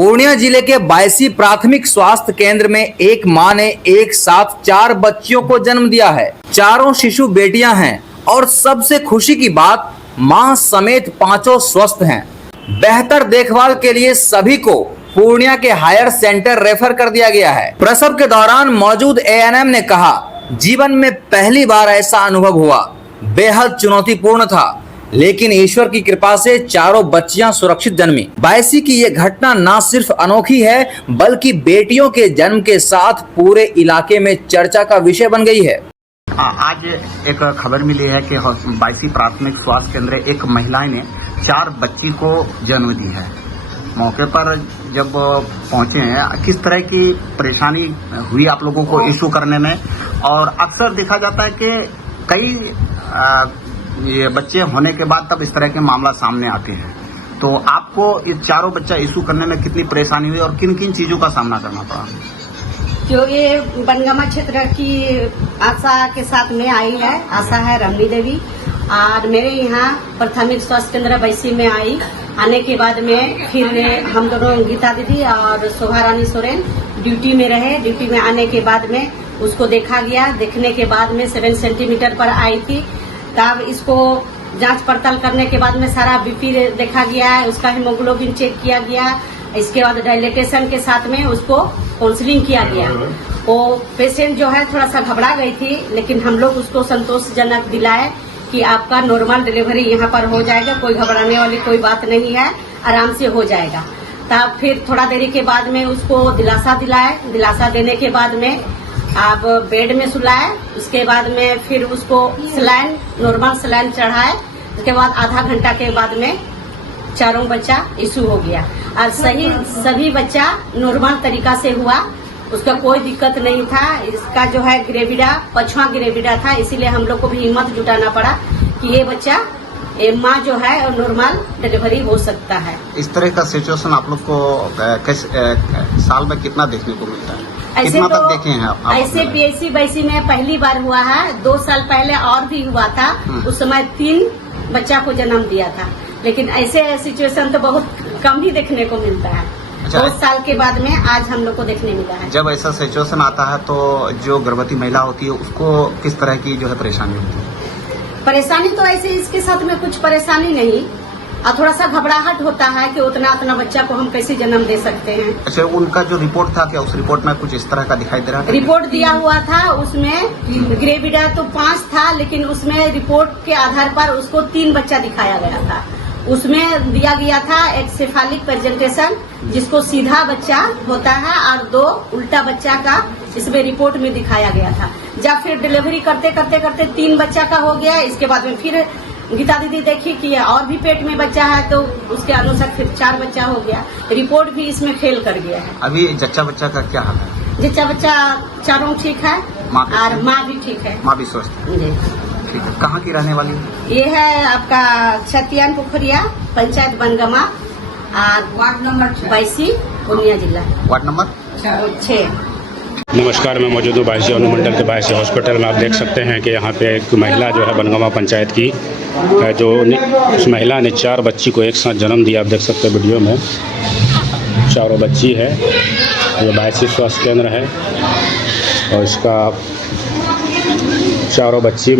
पूर्णिया जिले के बायसी प्राथमिक स्वास्थ्य केंद्र में एक मां ने एक साथ 4 बच्चियों को जन्म दिया है। चारों शिशु बेटियां हैं और सबसे खुशी की बात, मां समेत 5 स्वस्थ हैं। बेहतर देखभाल के लिए सभी को पूर्णिया के हायर सेंटर रेफर कर दिया गया है। प्रसव के दौरान मौजूद एएनएम ने कहा, जीवन में पहली बार ऐसा अनुभव हुआ, बेहद चुनौतीपूर्ण था, लेकिन ईश्वर की कृपा से चारों बच्चियां सुरक्षित जन्मी। बायसी की यह घटना न सिर्फ अनोखी है, बल्कि बेटियों के जन्म के साथ पूरे इलाके में चर्चा का विषय बन गई है। आज एक खबर मिली है कि बायसी प्राथमिक स्वास्थ्य केंद्र एक महिला ने 4 बच्ची को जन्म दी है। मौके पर जब पहुंचे हैं, किस तरह की परेशानी हुई आप लोगों को इशू करने में? और अक्सर देखा जाता है कि कई ये बच्चे होने के बाद तब इस तरह के मामला सामने आते हैं। तो आपको ये चारों बच्चा इशू करने में कितनी परेशानी हुई और किन किन चीजों का सामना करना पड़ा? जो ये बनगामा क्षेत्र की आशा के साथ में आई है, आशा है रमनी देवी, और मेरे यहाँ प्राथमिक स्वास्थ्य केंद्र बायसी में आई। आने के बाद में फिर हम दोनों गीता दीदी और शोभा रानी सोरेन ड्यूटी में रहे। ड्यूटी में आने के बाद में उसको देखा गया। देखने के बाद में 7 सेंटीमीटर पर आई थी। तब इसको जांच पड़ताल करने के बाद में सारा बीपी देखा गया है, उसका हीमोग्लोबिन चेक किया गया। इसके बाद डायलिटेशन के साथ में उसको काउंसलिंग किया गया। वो पेशेंट जो है थोड़ा सा घबरा गई थी, लेकिन हम लोग उसको संतोषजनक दिलाए कि आपका नॉर्मल डिलीवरी यहाँ पर हो जाएगा, कोई घबराने वाली कोई बात नहीं है, आराम से हो जाएगा। तब फिर थोड़ा देरी के बाद में उसको दिलासा दिलाए। दिलासा देने के बाद में आप बेड में सुलाए। उसके बाद में फिर उसको सलाइन, नॉर्मल सलाइन चढ़ाए। उसके बाद आधा घंटा के बाद में चारों बच्चा इशू हो गया और सभी बच्चा नॉर्मल तरीका से हुआ। उसका कोई दिक्कत नहीं था। इसका जो है ग्रेविडा 5वां ग्रेविडा था, इसीलिए हम लोग को भी हिम्मत जुटाना पड़ा कि ये बच्चा माँ जो है नॉर्मल डिलीवरी हो सकता है। इस तरह का सिचुएशन आप लोग को साल में कितना देखने को मिलता है? ऐसे कितना तक देखे हैं आप? ऐसे पीएचसी बायसी में पहली बार हुआ है। 2 साल पहले और भी हुआ था, उस समय 3 बच्चा को जन्म दिया था, लेकिन ऐसे सिचुएशन तो बहुत कम ही देखने को मिलता है। 2 साल के बाद में आज हम लोग को देखने मिला है। जब ऐसा सिचुएशन आता है तो जो गर्भवती महिला होती है उसको किस तरह की जो है परेशानी होती है? परेशानी तो ऐसे इसके साथ में कुछ परेशानी नहीं, और थोड़ा सा घबराहट होता है कि उतना बच्चा को हम कैसे जन्म दे सकते हैं। अच्छा, उनका जो रिपोर्ट था, क्या उस रिपोर्ट में कुछ इस तरह का दिखाई दे रहा था? रिपोर्ट दिया हुआ था, उसमें ग्रेविडा तो 5 था, लेकिन उसमें रिपोर्ट के आधार पर उसको 3 बच्चा दिखाया गया था। उसमें दिया गया था एक सेफालिक प्रेजेंटेशन, जिसको सीधा बच्चा होता है, और 2 उल्टा बच्चा का इसमें रिपोर्ट में दिखाया गया था। जब फिर डिलीवरी करते 3 बच्चा का हो गया। इसके बाद में फिर गीता दीदी देखी कि और भी पेट में बच्चा है, तो उसके अनुसार फिर 4 बच्चा हो गया। रिपोर्ट भी इसमें फेल कर गया है। अभी जच्चा बच्चा का क्या हाल है? जच्चा बच्चा चारों ठीक है और माँ भी ठीक है। माँ भी स्वस्थ है? ठीक है। कहाँ की रहने वाली है? ये है आपका छतियान पोखरिया, पंचायत बनगामा, वार्ड नंबर 82, पूर्णिया जिला, वार्ड नंबर 6। नमस्कार, मैं मौजूद हूँ बायसी अनुमंडल के बायसी हॉस्पिटल में। आप देख सकते हैं कि यहाँ पे एक महिला जो है बनगामा पंचायत की, जो उस महिला ने 4 बच्ची को एक साथ जन्म दिया। आप देख सकते हैं वीडियो में, चारों बच्ची है। ये बायसी स्वास्थ्य केंद्र है और इसका चारों बच्ची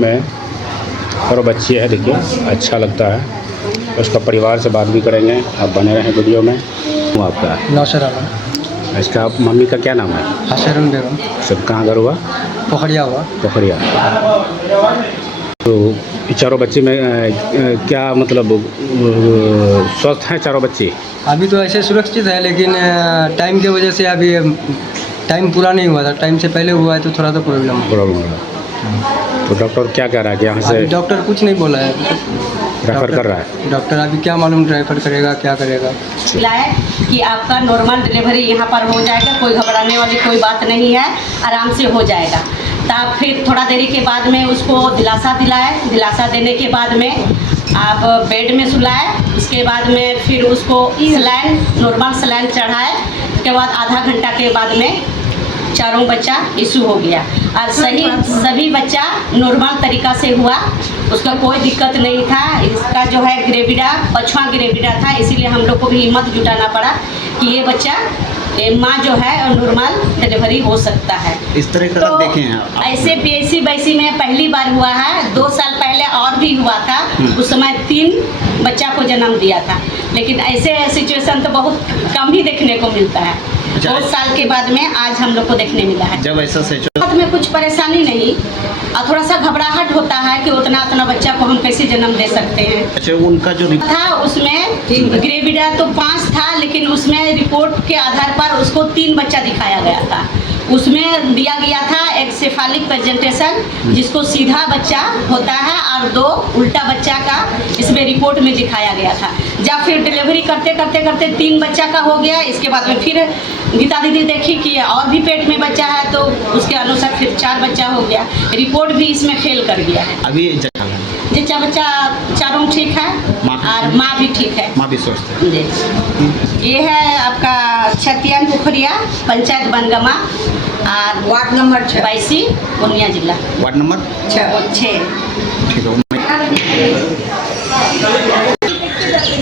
है। देखिए, अच्छा लगता है। उसका परिवार से बात भी करेंगे, आप बने रहें वीडियो में। वो आपका नौशर आलम। इसका मम्मी का क्या नाम है? हशरुन बेगम। सब कहाँ घर हुआ? पोखरिया हुआ। पोखरिया। तो चारों बच्ची में क्या मतलब स्वस्थ हैं चारों बच्ची? अभी तो ऐसे सुरक्षित है, लेकिन टाइम की वजह से अभी टाइम पूरा नहीं हुआ था। टाइम से पहले हुआ है तो थोड़ा तो प्रॉब्लम हो रहा है। तो डॉक्टर क्या कह रहा है कि यहाँ से? डॉक्टर कुछ नहीं बोला है, रेफर कर रहा है। डॉक्टर अभी क्या मालूम रेफर करेगा, क्या करेगा। लाए कि आपका नॉर्मल डिलीवरी यहाँ पर हो जाएगा, कोई घबराने वाली कोई बात नहीं है, आराम से हो जाएगा। तब फिर थोड़ा देरी के बाद में उसको दिलासा दिलाए। दिलासा देने के बाद में आप बेड में सुलाए। उसके बाद में फिर उसको सलाइन, नॉर्मल सलाइन चढ़ाए। उसके बाद आधा घंटा के बाद में चारों बच्चा इशू हो गया और सभी बच्चा नॉर्मल तरीका से हुआ। उसका कोई दिक्कत नहीं था। इसका जो है ग्रेविडा 5वां ग्रेविडा था, इसीलिए हम लोग को भी हिम्मत जुटाना पड़ा कि ये माँ जो है नॉर्मल डिलीवरी हो सकता है। इस तरह का तो देखे हैं आप? ऐसे पीएससी बैसी में पहली बार हुआ है। 2 साल पहले और भी हुआ था, उस समय 3 बच्चा को जन्म दिया था। लेकिन ऐसे सिचुएशन तो बहुत कम ही देखने को मिलता है। 2 साल के बाद में आज हम लोग को देखने मिला है। जब ऐसा हाथ में कुछ परेशानी नहीं और थोड़ा सा घबराहट होता है कि उतना बच्चा को हम कैसे जन्म दे सकते हैं। अच्छा, उनका जो था उसमें ग्रेविडा तो 5 था, लेकिन उसमें रिपोर्ट के आधार पर उसको 3 बच्चा दिखाया गया था। उसमें दिया गया था एक सेफालिक प्रेजेंटेशन, जिसको सीधा बच्चा होता है, और 2 उल्टा बच्चा का इसमें रिपोर्ट में दिखाया गया था। जब फिर डिलीवरी करते 3 बच्चा का हो गया। इसके बाद में फिर गीता दीदी देखी कि और भी पेट में बच्चा है, तो उसके अनुसार फिर 4 बच्चा हो गया। रिपोर्ट भी इसमें फेल कर गया है। अभी जच्चा बच्चा चारों ठीक है और माँ भी ठीक है। माँ भी स्वस्थ है। जी, ये है आपका छतियान पुखरिया, पंचायत बनगमा, और वार्ड नंबर 82, पूर्णिया जिला, वार्ड नंबर 6। ठीक है।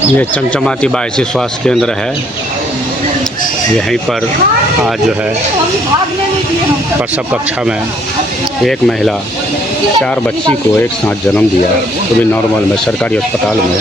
ये चमचमाती बायसी स्वास्थ्य केंद्र है। यहीं पर आज जो है प्रसव कक्षा में एक महिला 4 बच्ची को एक साथ जन्म दिया, वो भी नॉर्मल में, सरकारी अस्पताल में।